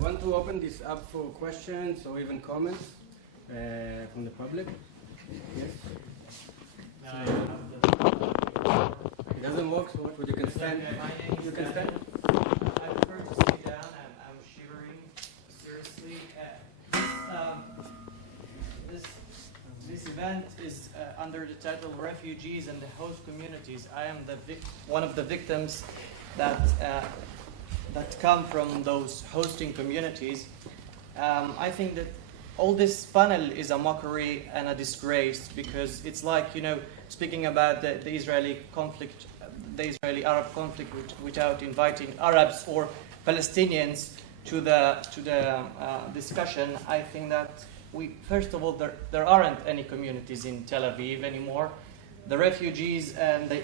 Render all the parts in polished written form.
I want to open this up for questions or even comments from the public. Yes? It doesn't work, so what? You can stand. You can stand. I prefer to sit down. I'm shivering. Seriously. This event is under the title Refugees and the Host Communities. I am one of the victims that come from those hosting communities. I think that all this panel is a mockery and a disgrace, because it's like, speaking about the Israeli conflict, the Israeli-Arab conflict, without inviting Arabs or Palestinians to the discussion. I think that first of all, there aren't any communities in Tel Aviv anymore. The refugees and the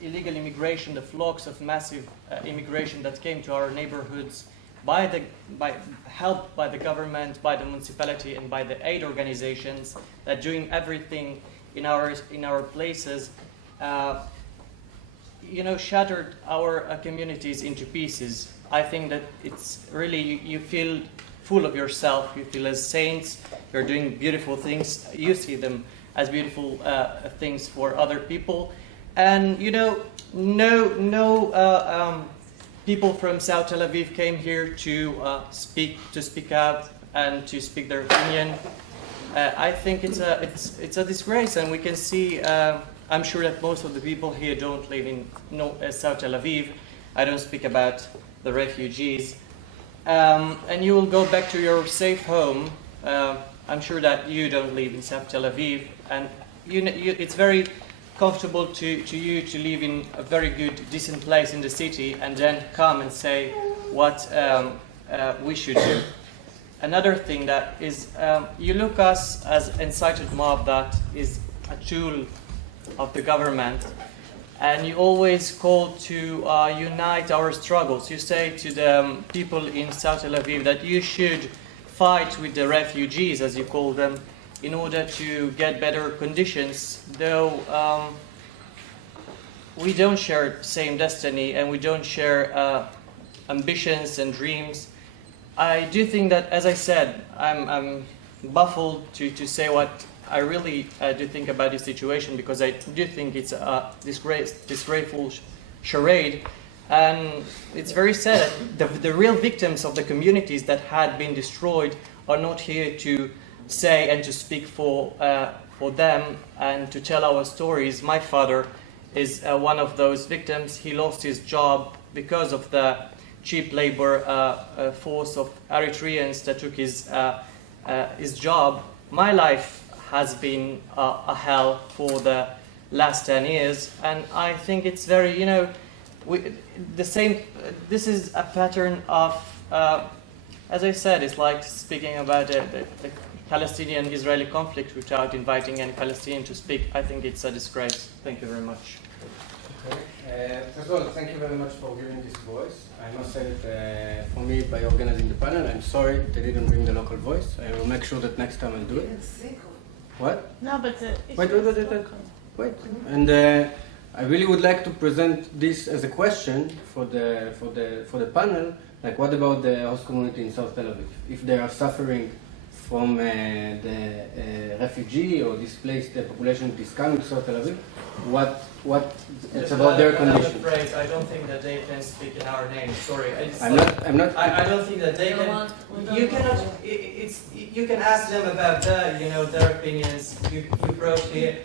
illegal immigration, the flocks of massive immigration that came to our neighborhoods, helped by the government, by the municipality, and by the aid organizations that doing everything in our places, shattered our communities into pieces. I think that it's really, you feel full of yourself. You feel as saints. You're doing beautiful things. You see them as beautiful things for other people. And no people from South Tel Aviv came here to speak out and to speak their opinion. I think it's a disgrace, and we can see. I'm sure that most of the people here don't live in South Tel Aviv. I don't speak about the refugees. And you will go back to your safe home. I'm sure that you don't live in South Tel Aviv, and it's very comfortable to you to live in a very good, decent place in the city, and then come and say what we should do. Another thing that is, you look us as incited mob that is a tool of the government, and you always call to unite our struggles. You say to the people in South Tel Aviv that you should fight with the refugees, as you call them, in order to get better conditions, though we don't share the same destiny and we don't share ambitions and dreams. I do think that, as I said, I'm baffled to say what I really do think about this situation, because I do think it's a disgraceful charade, and it's very sad that the real victims of the communities that had been destroyed are not here to say and to speak for them and to tell our stories. My father is one of those victims. He lost his job because of the cheap labor force of Eritreans that took his job. My life has been a hell for the last 10 years, and I think it's very, this is a pattern of, as I said, it's like speaking about the Palestinian-Israeli conflict without inviting any Palestinian to speak. I think it's a disgrace. Thank you very much. Okay. First of all, thank you very much for giving this voice. I must say that for me, by organizing the panel, I'm sorry they didn't bring the local voice. I will make sure that next time I'll do it. What? No, but wait. And I really would like to present this as a question for the panel. Like, what about the host community in South Tel Aviv? If they are suffering from the refugee or displaced population that is coming to South Tel Aviv, what it's about their condition? I don't think that they can speak in our name. Sorry, I'm not. I don't think that they can. You cannot. You can ask them about their opinions. You brought here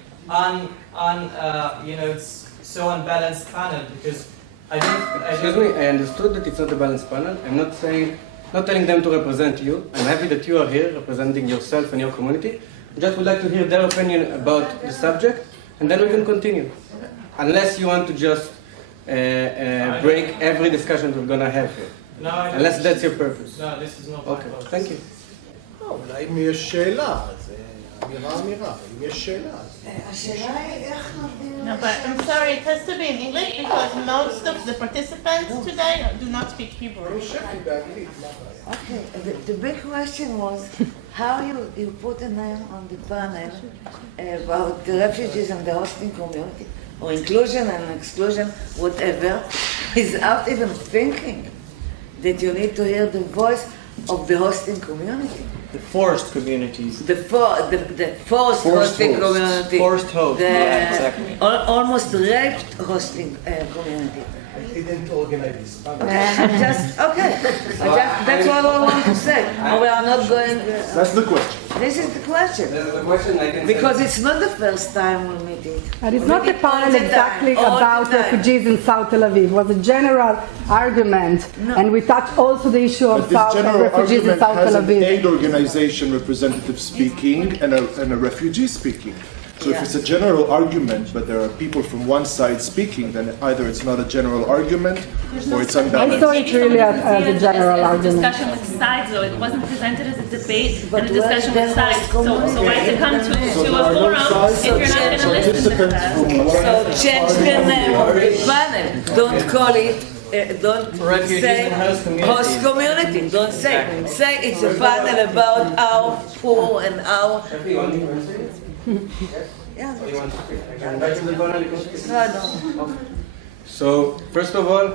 it's so unbalanced panel, because I don't. Excuse me. I understood that it's not a balanced panel. I'm not telling them to represent you. I'm happy that you are here representing yourself and your community. I just would like to hear their opinion about the subject, and then we can continue. Unless you want to just break every discussion we're going to have here. No, unless that's your purpose. No, this is not my purpose. Thank you. אולי אם יש שאלה, אז אמירה. אם יש שאלה. השאלה היא איך נותנים... No, but I'm sorry, it has to be in English because most of the participants today do not speak Hebrew. Okay, the big question was how you put a name on the panel about the refugees and the hosting community, or inclusion and exclusion, whatever, without even thinking that you need to hear the voice of the hosting community. The forced communities. The forced hosting community. Forced host, The yeah, exactly. almost raped hosting community. He didn't organize this. That's what I want to say. We are not going. That's the question. This is the question. The question I can Because say. it's not the first time we meet it. And it's We not meet a it all panel the time, exactly all the about time. refugees in South Tel Aviv. It was a general argument, and we touched also the issue of But this South general refugees in argument South has Tel an Aviv. aid organization representative speaking and a refugee speaking. So if Yeah. it's a general argument, but there are people from one side speaking, then either it's not a general argument or it's I unbalanced. saw it really as a general as a argument. discussion with sides, though. It wasn't presented as a debate But and a discussion where with the sides. So why to come to there a are no forum sides, if you're not going to listen to participants that? from one So change the name of the panel. Don't call it. Don't Refugees say and host communities. host community. Don't say. Say it's a panel about our poor and our. Shafi, you want me to say it? Yeah. Or you want to speak? I can invite you to the panel, you can speak. No, I don't. So, first of all,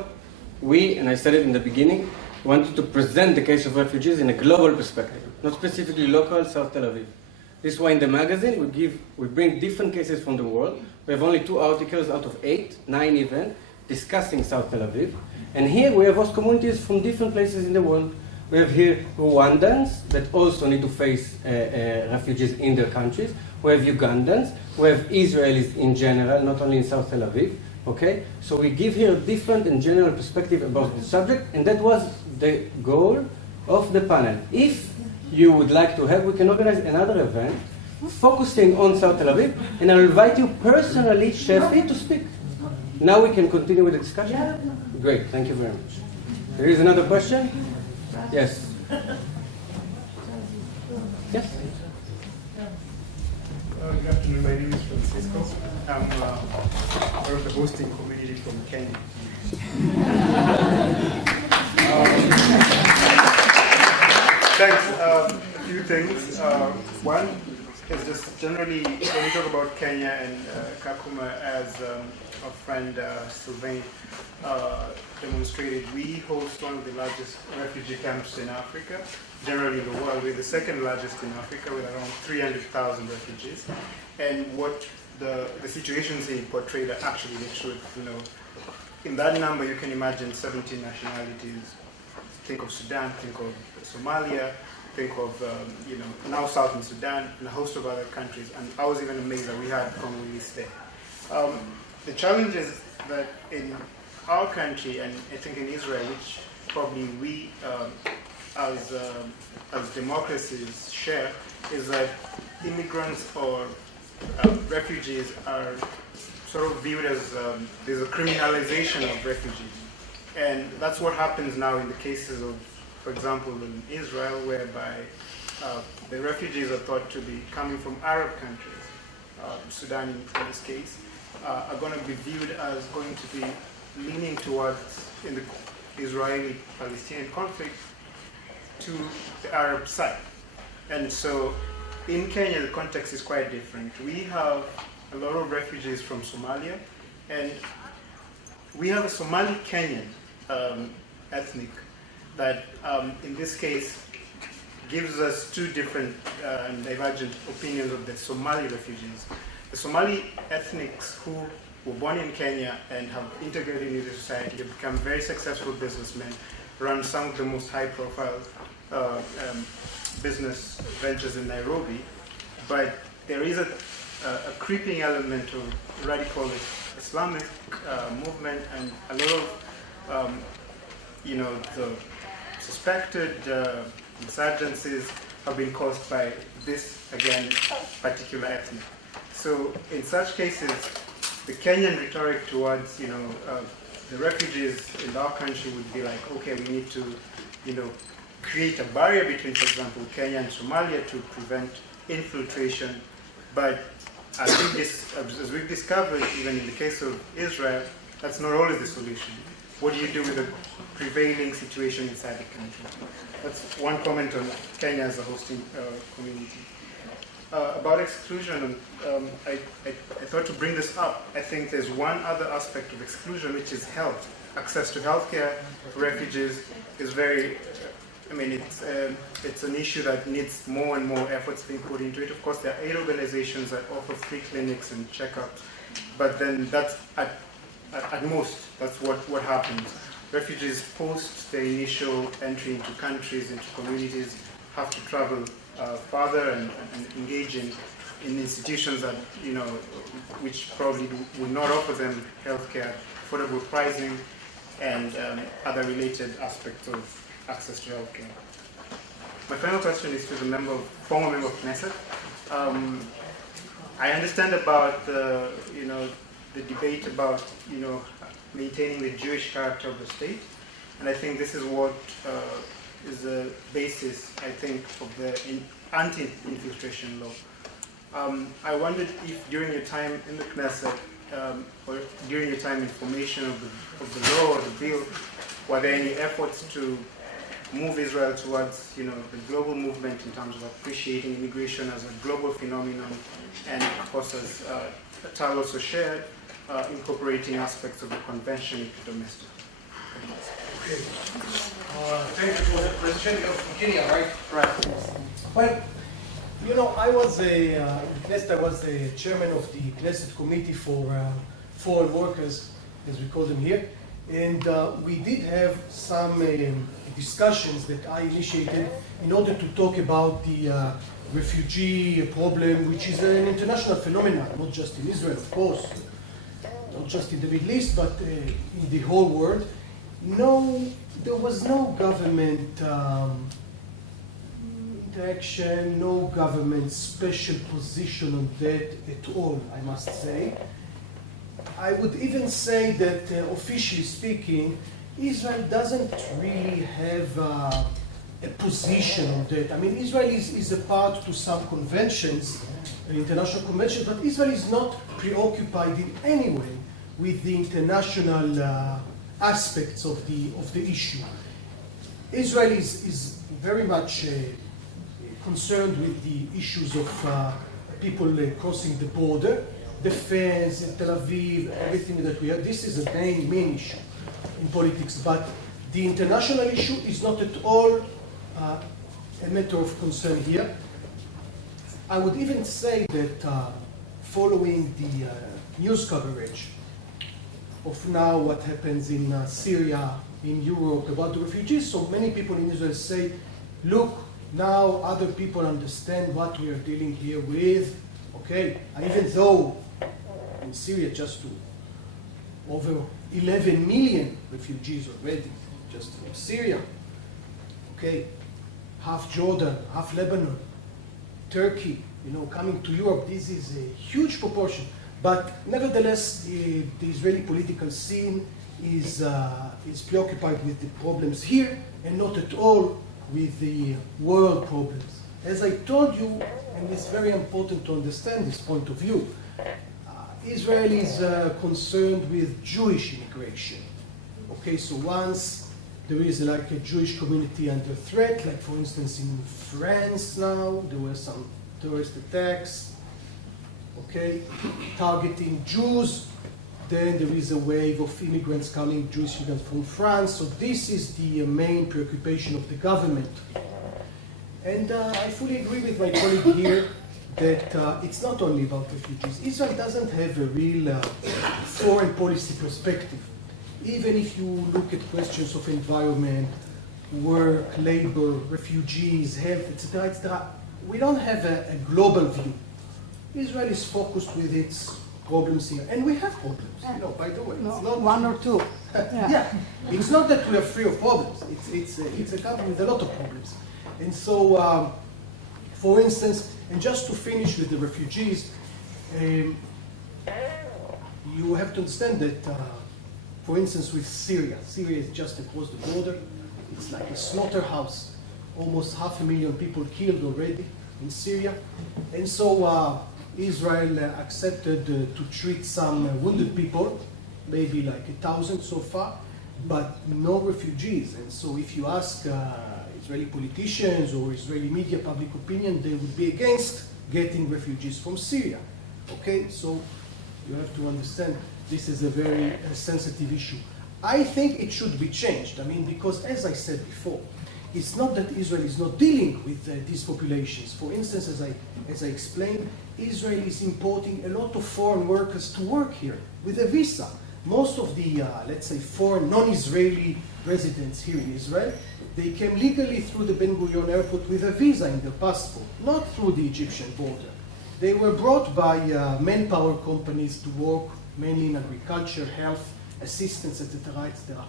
we, and I said it in the beginning, wanted to present the case of refugees in a global perspective, not specifically local, South Tel Aviv. This is why in the magazine we bring different cases from the world. We have only 2 articles out of 9 even, discussing South Tel Aviv. And here we have host communities from different places in the world. We have here Rwandans that also need to face refugees in their countries. We have Ugandans. We have Israelis in general, not only in South Tel Aviv. Okay? So we give here a different and general perspective about the subject, and that was the goal of the panel. If you would like to have, we can organize another event focusing on South Tel Aviv, and I'll invite you personally, Shafi, to speak. Now we can continue with the discussion? Great, thank you very much. There is another question? Yes. Yes. Good afternoon, my name is Francisco. I'm part of the hosting community from Kenya. Thanks. A few things. One is just generally when we talk about Kenya and Kakuma, as our friend Sylvain demonstrated, we host one of the largest refugee camps in Africa, generally in the world. We're the second largest in Africa with around 300,000 refugees. And what the situations he portrayed are actually the truth. You know, in that number, you can imagine 17 nationalities. Think of Sudan, think of Somalia, think of now Southern Sudan, and a host of other countries. And I was even amazed that we had Congolese there. The challenge is that in our country, and I think in Israel, which probably we as democracies share, is that immigrants or refugees are sort of viewed as there's a criminalization of refugees. And that's what happens now in the cases of, for example, in Israel, whereby the refugees are thought to be coming from Arab countries, Sudan in this case, are going to be viewed as going to be leaning towards, in the Israeli-Palestinian conflict, to the Arab side. And so in Kenya, the context is quite different. We have a lot of refugees from Somalia, and we have a Somali-Kenyan ethnic that, in this case, gives us two different and divergent opinions of the Somali refugees. The Somali ethnics who were born in Kenya and have integrated into society have become very successful businessmen, run some of the most high-profile business ventures in Nairobi, but there is a creeping element of radical Islamic movement, and a lot of the suspected insurgencies have been caused by this, again, particular ethnic. So in such cases, the Kenyan rhetoric towards, the refugees in our country would be like, okay, we need to, create a barrier between, for example, Kenya and Somalia to prevent infiltration. But I think this, as we've discovered, even in the case of Israel, that's not always the solution. What do you do with the prevailing situation inside the country? That's one comment on Kenya as a hosting community. About exclusion, I thought to bring this up. I think there's one other aspect of exclusion, which is health. Access to healthcare for refugees is very I mean, it's an issue that needs more and more efforts being put into it. Of course, there are 8 organizations that offer free clinics and checkups, but then that's at most, that's what happens. Refugees post their initial entry into countries, into communities, have to travel further and engage in institutions that, you know, which probably will not offer them healthcare, affordable pricing, and other related aspects of access to healthcare. My final question is to the former member of Knesset. I understand about the debate about, maintaining the Jewish character of the state, and I think this is what is the basis, I think, of the anti-infiltration law. I wondered if during your time in the Knesset, or during your time in formation of the law or the bill, were there any efforts to move Israel towards, the global movement in terms of appreciating immigration as a global phenomenon, and of course, as Tal also shared, incorporating aspects of the convention into domestic? Okay. Thank you for the question. You're from Kenya, right? Right. Well, I was in Knesset, I was the chairman of the Knesset Committee for Foreign Workers, as we call them here. And we did have some discussions that I initiated in order to talk about the refugee problem, which is an international phenomenon, not just in Israel, of course, not just in the Middle East, but in the whole world. No, there was no government interaction, no government special position on that at all, I must say. I would even say that, officially speaking, Israel doesn't really have a position on that. I mean, Israel is a part to some conventions, international conventions, but Israel is not preoccupied in any way with the international aspects of the issue. Israel is very much concerned with the issues of people crossing the border, defense, in Tel Aviv, everything that we have. This is a main issue in politics, but the international issue is not at all a matter of concern here. I would even say that following the news coverage of now what happens in Syria, in Europe, about the refugees, so many people in Israel say, look, now other people understand what we are dealing here with. Okay, even though in Syria just over 11 million refugees already, just from Syria. Okay, half Jordan, half Lebanon, Turkey, coming to Europe. This is a huge proportion. But nevertheless, the Israeli political scene is preoccupied with the problems here and not at all with the world problems. As I told you, and it's very important to understand this point of view, Israel is concerned with Jewish immigration. Okay, so once there is like a Jewish community under threat, like for instance in France now, there were some terrorist attacks, okay, targeting Jews, then there is a wave of immigrants coming, Jewish immigrants from France, so this is the main preoccupation of the government. And I fully agree with my colleague here that it's not only about refugees. Israel doesn't have a real foreign policy perspective. Even if you look at questions of environment, work, labor, refugees, health, etc., etc., we don't have a global view. Israel is focused with its problems here, and we have problems. By the way, it's not one or two. yeah, it's not that we are free of problems. It's a country with a lot of problems, and so, for instance, and just to finish with the refugees, you have to understand that, for instance, with Syria is just across the border. It's like a slaughterhouse. Almost 500,000 people killed already in Syria. And so Israel accepted to treat some wounded people, maybe like 1,000 so far, but no refugees. And so if you ask Israeli politicians or Israeli media, public opinion, they would be against getting refugees from Syria. Okay, so you have to understand this is a very sensitive issue. I think it should be changed. I mean, because as I said before, it's not that Israel is not dealing with these populations. For instance, as I explained, Israel is importing a lot of foreign workers to work here with a visa. Most of the, let's say, foreign non-Israeli residents here in Israel, they came legally through the Ben Gurion airport with a visa in their passport, not through the Egyptian border. They were brought by manpower companies to work mainly in agriculture, health, assistance, etc., etc.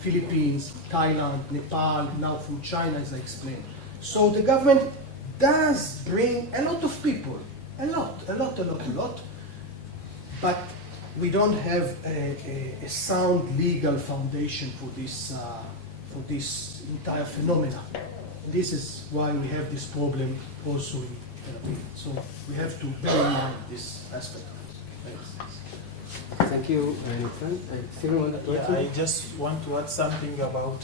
Philippines, Thailand, Nepal, now from China, as I explained. So the government does bring a lot of people, a lot, but we don't have a sound legal foundation for this entire phenomena. This is why we have this problem also in Tel Aviv. So we have to bear in mind this aspect. Thanks. Thank you, Nathan. Yeah, I just want to add something about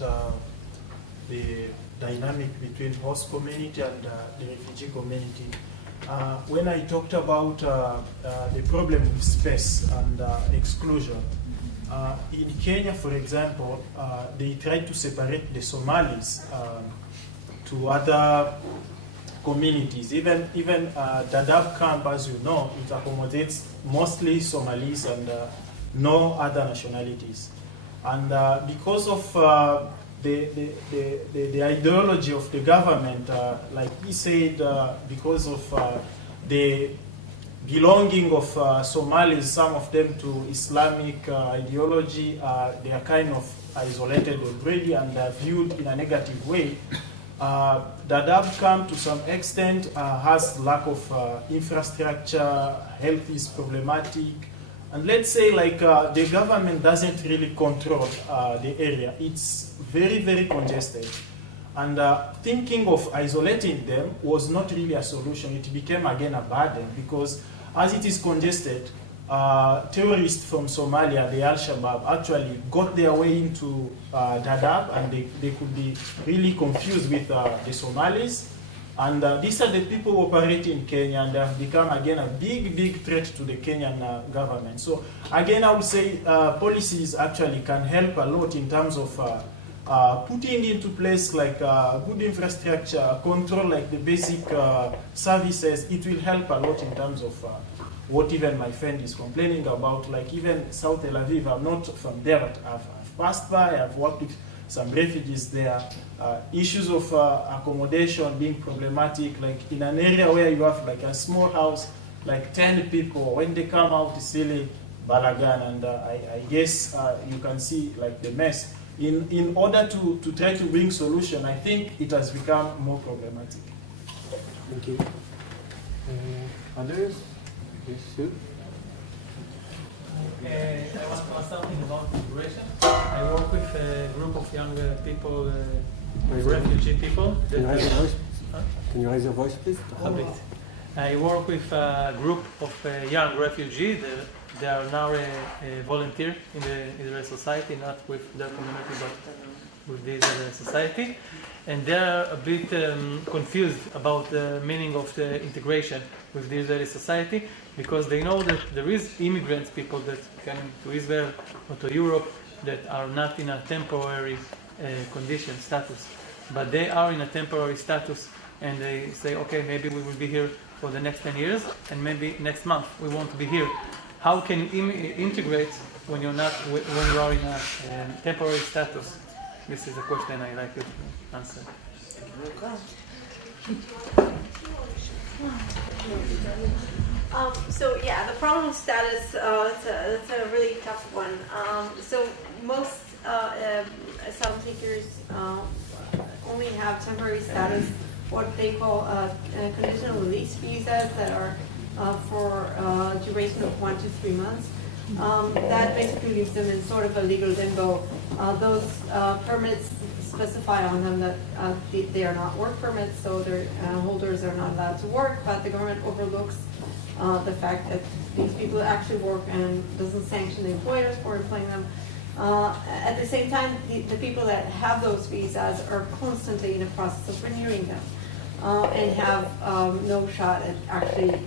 the dynamic between host community and the refugee community. When I talked about the problem of space and exclusion, in Kenya, for example, they tried to separate the Somalis to other communities. Even Dadaab camp, as you know, it accommodates mostly Somalis and no other nationalities. And because of the ideology of the government, like he said, because of the belonging of Somalis, some of them to Islamic ideology, they are kind of isolated already and viewed in a negative way. Dadaab camp, to some extent, has lack of infrastructure, health is problematic, and let's say like the government doesn't really control the area. It's very, very congested. And thinking of isolating them was not really a solution. It became again a burden because as it is congested, terrorists from Somalia, the Al-Shabaab, actually got their way into Dadaab, and they could be really confused with the Somalis. And these are the people operating in Kenya, and they have become again a big, big threat to the Kenyan government. So again, I would say policies actually can help a lot in terms of putting into place like good infrastructure, control like the basic services. It will help a lot in terms of what even my friend is complaining about, like even South Tel Aviv. I'm not from there, but I've passed by, I've worked with some refugees there. Issues of accommodation being problematic, like in an area where you have like a small house, like 10 people, when they come out, it's really balagan, and I guess you can see like the mess. In order to try to bring solution, I think it has become more problematic. Thank you. Others? Yes, sir. I want to ask something about immigration. I work with a group of young people, refugee people. Can you raise your voice? Huh? Can you raise your voice, please? A bit. I work with a group of young refugees. They are now a volunteer in the Israeli society, not with their community, but with the Israeli society. And they are a bit confused about the meaning of the integration with the Israeli society, because they know that there is immigrants, people that come to Israel or to Europe, that are not in a temporary condition, status. But they are in a temporary status, and they say, okay, maybe we will be here for the next 10 years, and maybe next month we won't be here. How can you integrate when you're not, when you are in a temporary status? This is a question I like you to answer. So yeah, the problem of status, that's a really tough one. So most asylum seekers only have temporary status, what they call conditional release visas that are for a duration of 1 to 3 months. That basically leaves them in sort of a legal limbo. Those permits specify on them that they are not work permits, so their holders are not allowed to work, but the government overlooks the fact that these people actually work and doesn't sanction the employers for employing them. At the same time, the people that have those visas are constantly in the process of renewing them and have no shot at actually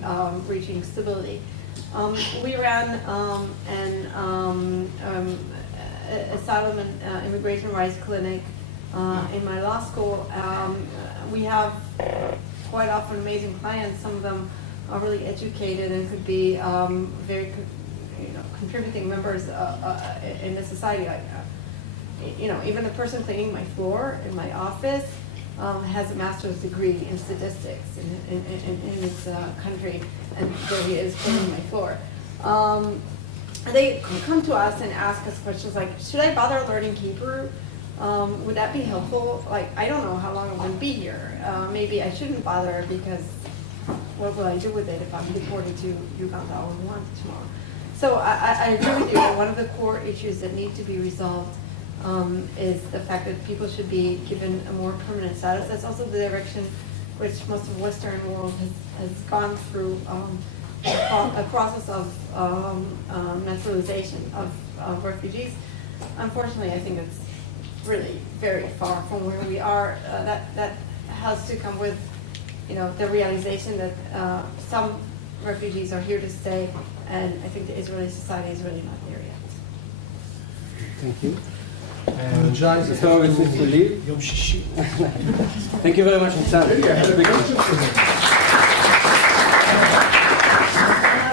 reaching stability. We ran an asylum and immigration rights clinic in my law school. We have quite often amazing clients. Some of them are really educated and could be very, contributing members in the society. Even the person cleaning my floor in my office has a master's degree in statistics in this country, and there he is cleaning my floor. They come to us and ask us questions like, should I bother learning Hebrew? Would that be helpful? Like, I don't know how long I'm going to be here. Maybe I shouldn't bother, because what will I do with it if I'm deported to Uganda or Rwanda tomorrow? So I agree with you that one of the core issues that need to be resolved is the fact that people should be given a more permanent status. That's also the direction which most of the Western world has gone through a process of naturalization of refugees. Unfortunately, I think it's really very far from where we are. That has to come with, the realization that some refugees are here to stay, and I think the Israeli society is really not there yet. Thank you. Apologize. So it's to leave. Thank you very much, Nitzan.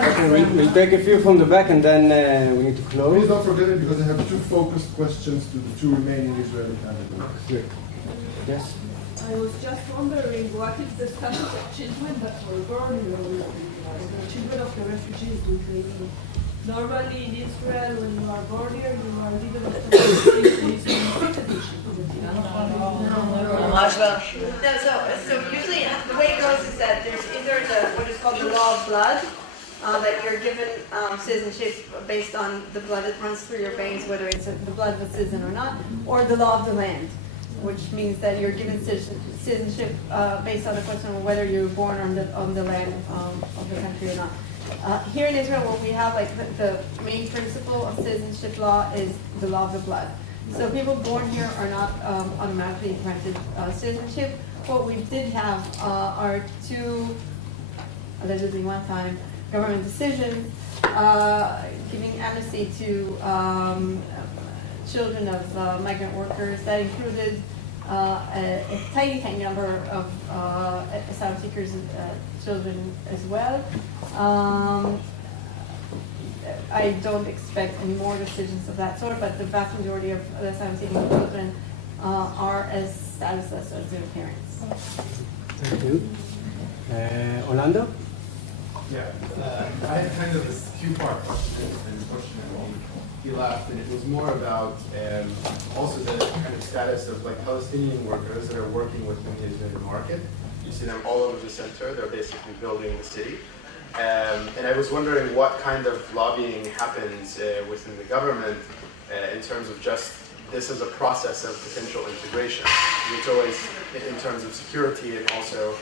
Okay, we'll take a few from the back, and then we need to close. Please don't forget it, because I have two focused questions to the two remaining Israeli candidates. Good. Yes? I was just wondering, what is the status of children that were born in the children of the refugees? Normally in Israel, when you are born here, you are legal citizenship. So usually the way it goes is that there's either what is called the law of blood, that you're given citizenship based on the blood that runs through your veins, whether it's the blood of a citizen or not, or the law of the land, which means that you're given citizenship based on the question of whether you were born on the land of the country or not. Here in Israel, what we have, like the main principle of citizenship law is the law of the blood. So people born here are not automatically granted citizenship. What we did have are two, allegedly one time, government decisions giving amnesty to children of migrant workers. That included a tiny number of asylum seekers' children as well. I don't expect any more decisions of that sort, but the vast majority of the asylum seeking children are as statusless as their parents. Thank you. Orlando? Yeah, I had kind of this two-part question, and the question he left, and it was more about also the kind of status of like Palestinian workers that are working within the Israeli market. You see them all over the center. They're basically building the city. And I was wondering what kind of lobbying happens within the government in terms of just this as a process of potential integration. It's always in terms of security and also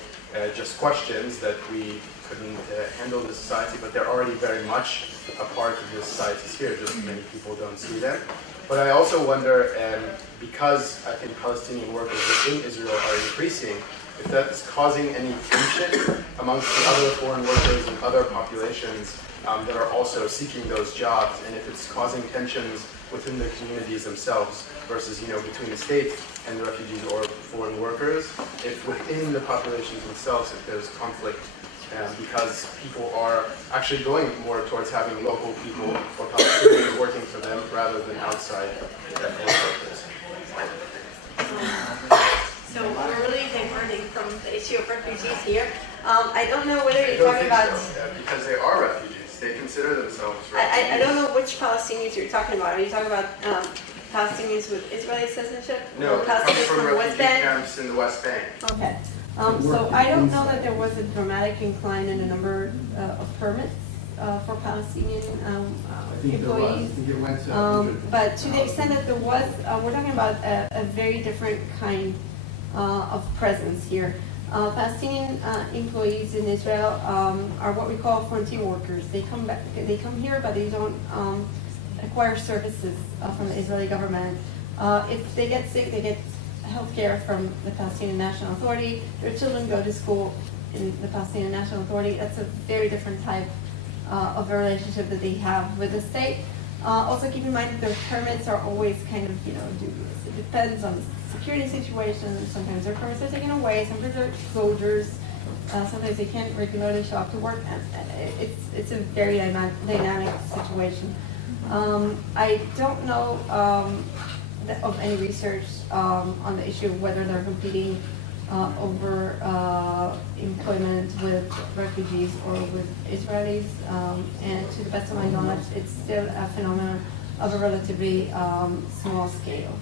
just questions that we couldn't handle the society, but they're already very much a part of the societies here, just many people don't see them. But I also wonder, because I think Palestinian workers within Israel are increasing, if that's causing any tension amongst the other foreign workers and other populations that are also seeking those jobs, and if it's causing tensions within the communities themselves versus, between the state and the refugees or foreign workers, if within the populations themselves, if there's conflict, because people are actually going more towards having local people or Palestinians working for them rather than outside foreign workers. So we're really diverting from the issue of refugees here. I don't know whether you're talking about... because they are refugees. They consider themselves refugees. I don't know which Palestinians you're talking about. Are you talking about Palestinians with Israeli citizenship? No, or coming Palestinians from from the West refugee Bank? camps in the West Bank. Okay. So I don't know that there was a dramatic incline in the number of permits for Palestinian employees. But to the extent that there was, we're talking about a very different kind of presence here. Palestinian employees in Israel are what we call frontier workers. They come here, but they don't acquire services from the Israeli government. If they get sick, they get health care from the Palestinian National Authority. Their children go to school in the Palestinian National Authority. That's a very different type of a relationship that they have with the state. Also keep in mind that their permits are always kind of, dubious. It depends on the security situation. Sometimes their permits are taken away. Sometimes there are closures. Sometimes they can't regularly show up to work. And it's a very dynamic situation. I don't know of any research on the issue of whether they're competing over employment with refugees or with Israelis. And to the best of my knowledge, it's still a phenomenon of a relatively small scale.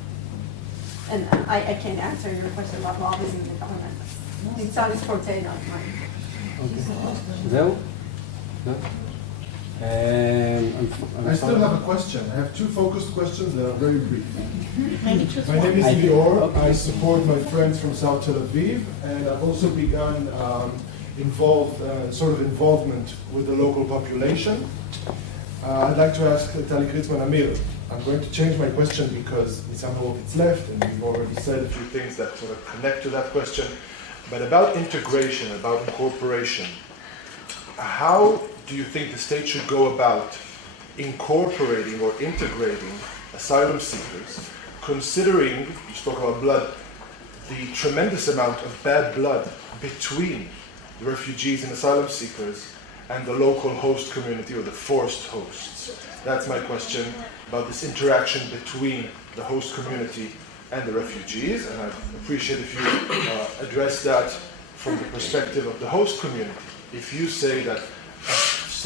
And I can't answer your question about lobbying the government. It's on his forte, not mine. זהו? No? I still have a question. I have two focused questions that are very brief. My name is I think- Lior. I support my friends from South Tel Aviv, and I've also begun involvement with the local population. I'd like to ask Tali Kritzman Amir. I'm going to change my question because somehow it's left, and we've already said a few things that sort of connect to that question. But about integration, about incorporation, how do you think the state should go about incorporating or integrating asylum seekers, considering, you spoke about blood, the tremendous amount of bad blood between the refugees and asylum seekers and the local host community or the forced hosts? That's my question about this interaction between the host community and the refugees, and I'd appreciate if you address that from the perspective of the host community. If you say that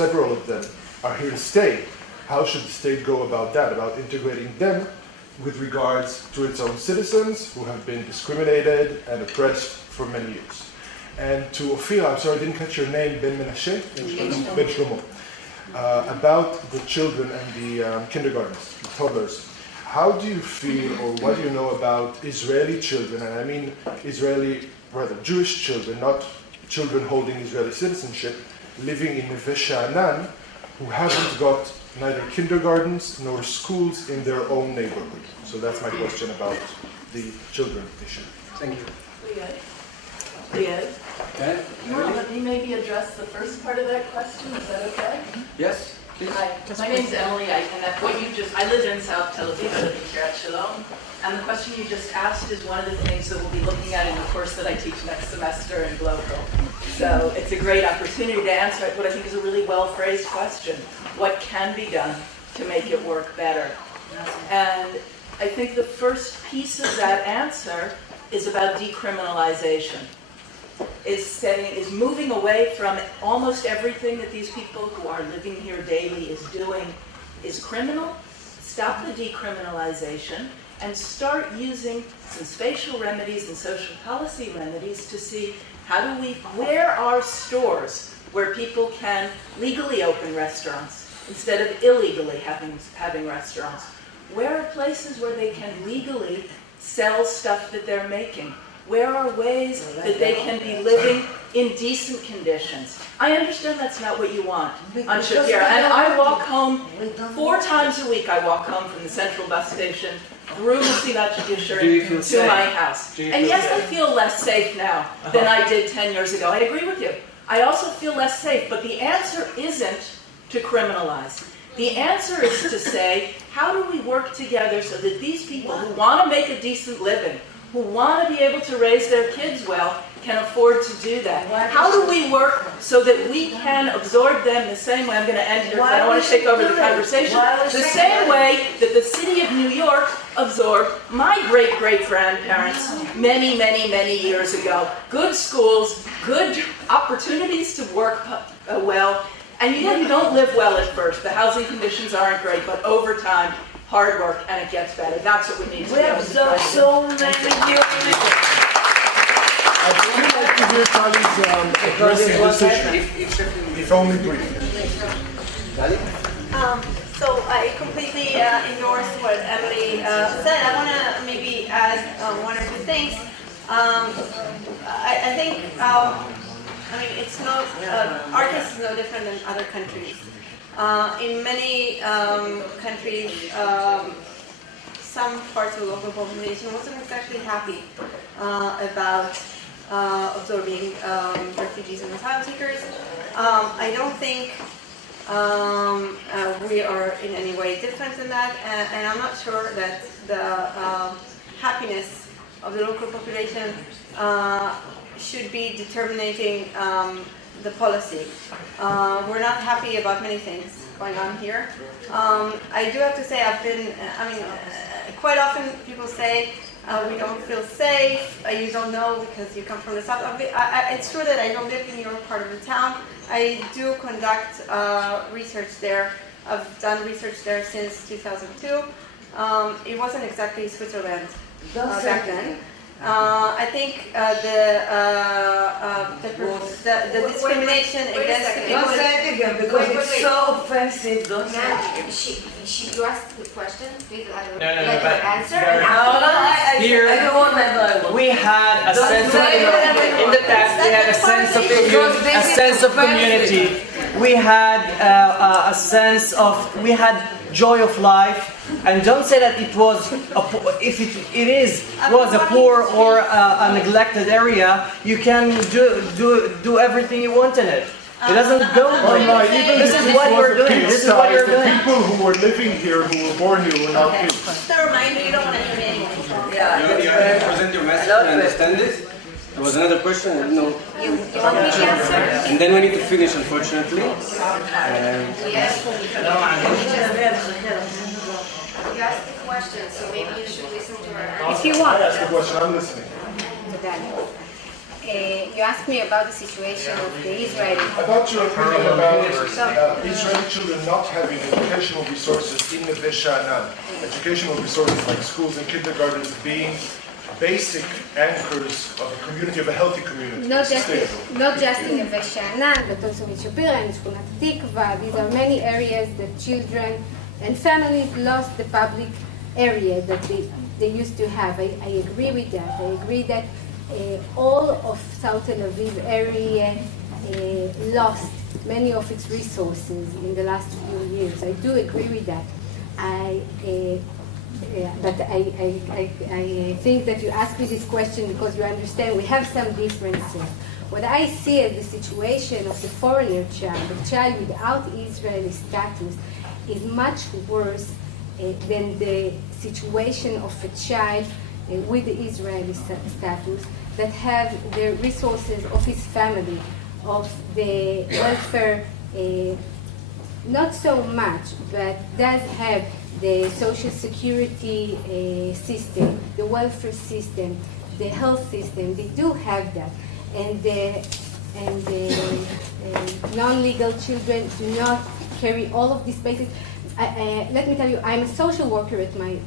several of them are here to stay, how should the state go about that, about integrating them with regards to its own citizens who have been discriminated and oppressed for many years? And to Ophir, I'm sorry I didn't catch your name, Ben Menashe? Ben Shlomo. About the children and the kindergartens, the toddlers. How do you feel, or what do you know about Israeli children, and I mean Jewish children, not children holding Israeli citizenship, living in Neve Sha'anan, who haven't got neither kindergartens nor schools in their own neighborhood? So that's my question about the children issue. Thank you. Liad, Okay. you want to let me maybe address the first part of that question? Is that okay? Yes, please. Hi, my name's Emily. I live in South Tel Aviv. I live in Kiryat Shalom. And the question you just asked is one of the things that we'll be looking at in the course that I teach next semester in Global. So it's a great opportunity to answer what I think is a really well-phrased question. What can be done to make it work better? And I think the first piece of that answer is about decriminalization. Is moving away from almost everything that these people who are living here daily is doing is criminal. Stop the decriminalization and start using some spatial remedies and social policy remedies to see where are stores where people can legally open restaurants instead of illegally having restaurants? Where are places where they can legally sell stuff that they're making? Where are ways that they can be living in decent conditions? I understand that's not what you want on Shapira. And I walk home 4 times a week. I walk home from the central bus station through Mesilat Yeshurim to my house. And yes, I feel less safe now than I did 10 years ago. I agree with you. I also feel less safe. But the answer isn't to criminalize. The answer is to say, how do we work together so that these people who want to make a decent living, who want to be able to raise their kids well, can afford to do that? How do we work so that we can absorb them the same way? I'm going to end here because I don't want to take over the conversation. The same way that the city of New York absorbed my great-great-grandparents many, many, many years ago. Good schools, good opportunities to work well, and you don't live well at first. The housing conditions aren't great, but over time, hard work, and it gets better. That's what we need to do. We have so many I'd really like to hear Tali's addressing this issue, if only briefly. So I completely endorse what Emily said. I want to maybe add 1 or 2 things. I think, it's no, our case is no different than other countries. In many countries, some parts of the local population wasn't exactly happy about absorbing refugees and asylum seekers. I don't think we are in any way different than that, and I'm not sure that the happiness of the local population should be determining the policy. We're not happy about many things going on here. I do have to say quite often people say we don't feel safe, you don't know because you come from the south. It's true that I don't live in your part of the town. I do conduct research there. I've done research there since 2002. It wasn't exactly Switzerland back then. I think the discrimination against the people. Don't say it again because it's so offensive. Don't say it again. You asked the question, please No, answer. Here, we had a sense of, in the past, we had a sense of community. We had a sense of, we had joy of life. And don't say that it was, if it was a poor or a neglected area, you can do everything you want in it. It doesn't go like that. This is what you're doing. This is what you're doing. The people who were living here, who were born here, were not kids. Just a reminder, you don't want to hear me anymore. You have to present your message and understand this. There was another question, I don't know. You want me to answer? And then we need to finish, unfortunately. You asked the question, so maybe you should listen to her. If you want. I asked the question, I'm listening. You asked me about the situation of the Israeli. About your opinion about Israeli children not having educational resources in Neve Sha'anan. Educational resources like schools and kindergartens being basic anchors of a community, of a healthy community. Not just in Neve Sha'anan, but also in Shapira and Shkunat Tikva. These are many areas that children and families lost the public area that they used to have. I agree with that. I agree that all of South Tel Aviv area lost many of its resources in the last few years. I do agree with that. But I think that you asked me this question because you understand we have some differences. What I see as the situation of the foreigner child, the child without Israeli status, is much worse than the situation of a child with the Israeli status that have the resources of his family, of the welfare, not so much, but does have the social security system, the welfare system, the health system. They do have that. And the non-legal children do not carry all of these basics. Let me tell you, I'm a social worker at my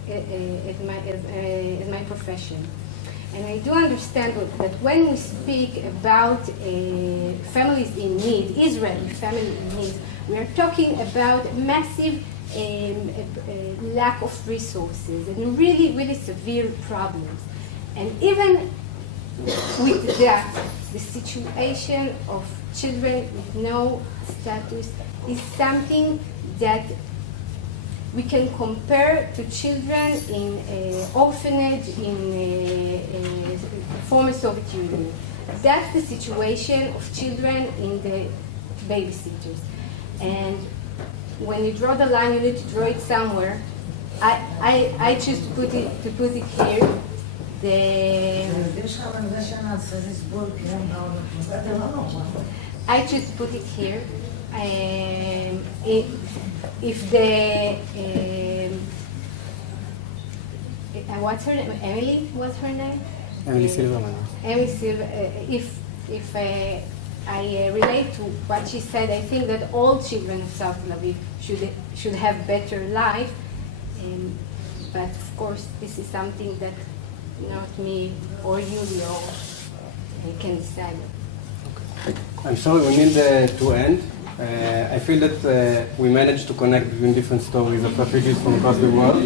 profession, and I do understand that when we speak about families in need, Israeli family in need, we are talking about massive lack of resources and really, really severe problems. And even with that, the situation of children with no status is something that we can compare to children in orphanage in former Soviet Union. That's the situation of children in the babysitters. And when you draw the line, you need to draw it somewhere. I choose to put it here. I choose to put it here. If the what's her name? Emily. What's her name? Emily Silverman. Emily Silver. If I relate to what she said, I think that all children of South Tel Aviv should have better life. But of course, this is something that not me or you know can decide. Okay. I'm sorry, we need to end. I feel that we managed to connect between different stories of refugees from across the world.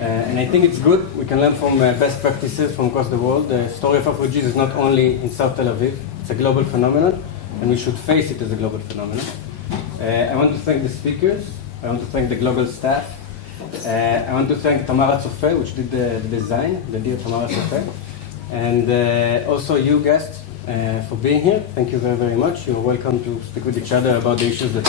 And I think it's good. We can learn from best practices from across the world. The story of refugees is not only in South Tel Aviv. It's a global phenomenon, and we should face it as a global phenomenon. I want to thank the speakers. I want to thank the global staff. I want to thank Tamara Tzofe, which did the design, the dear Tamara Tzofe. And also you guests for being here. Thank you very, very much. You're welcome to speak with each other about the issues that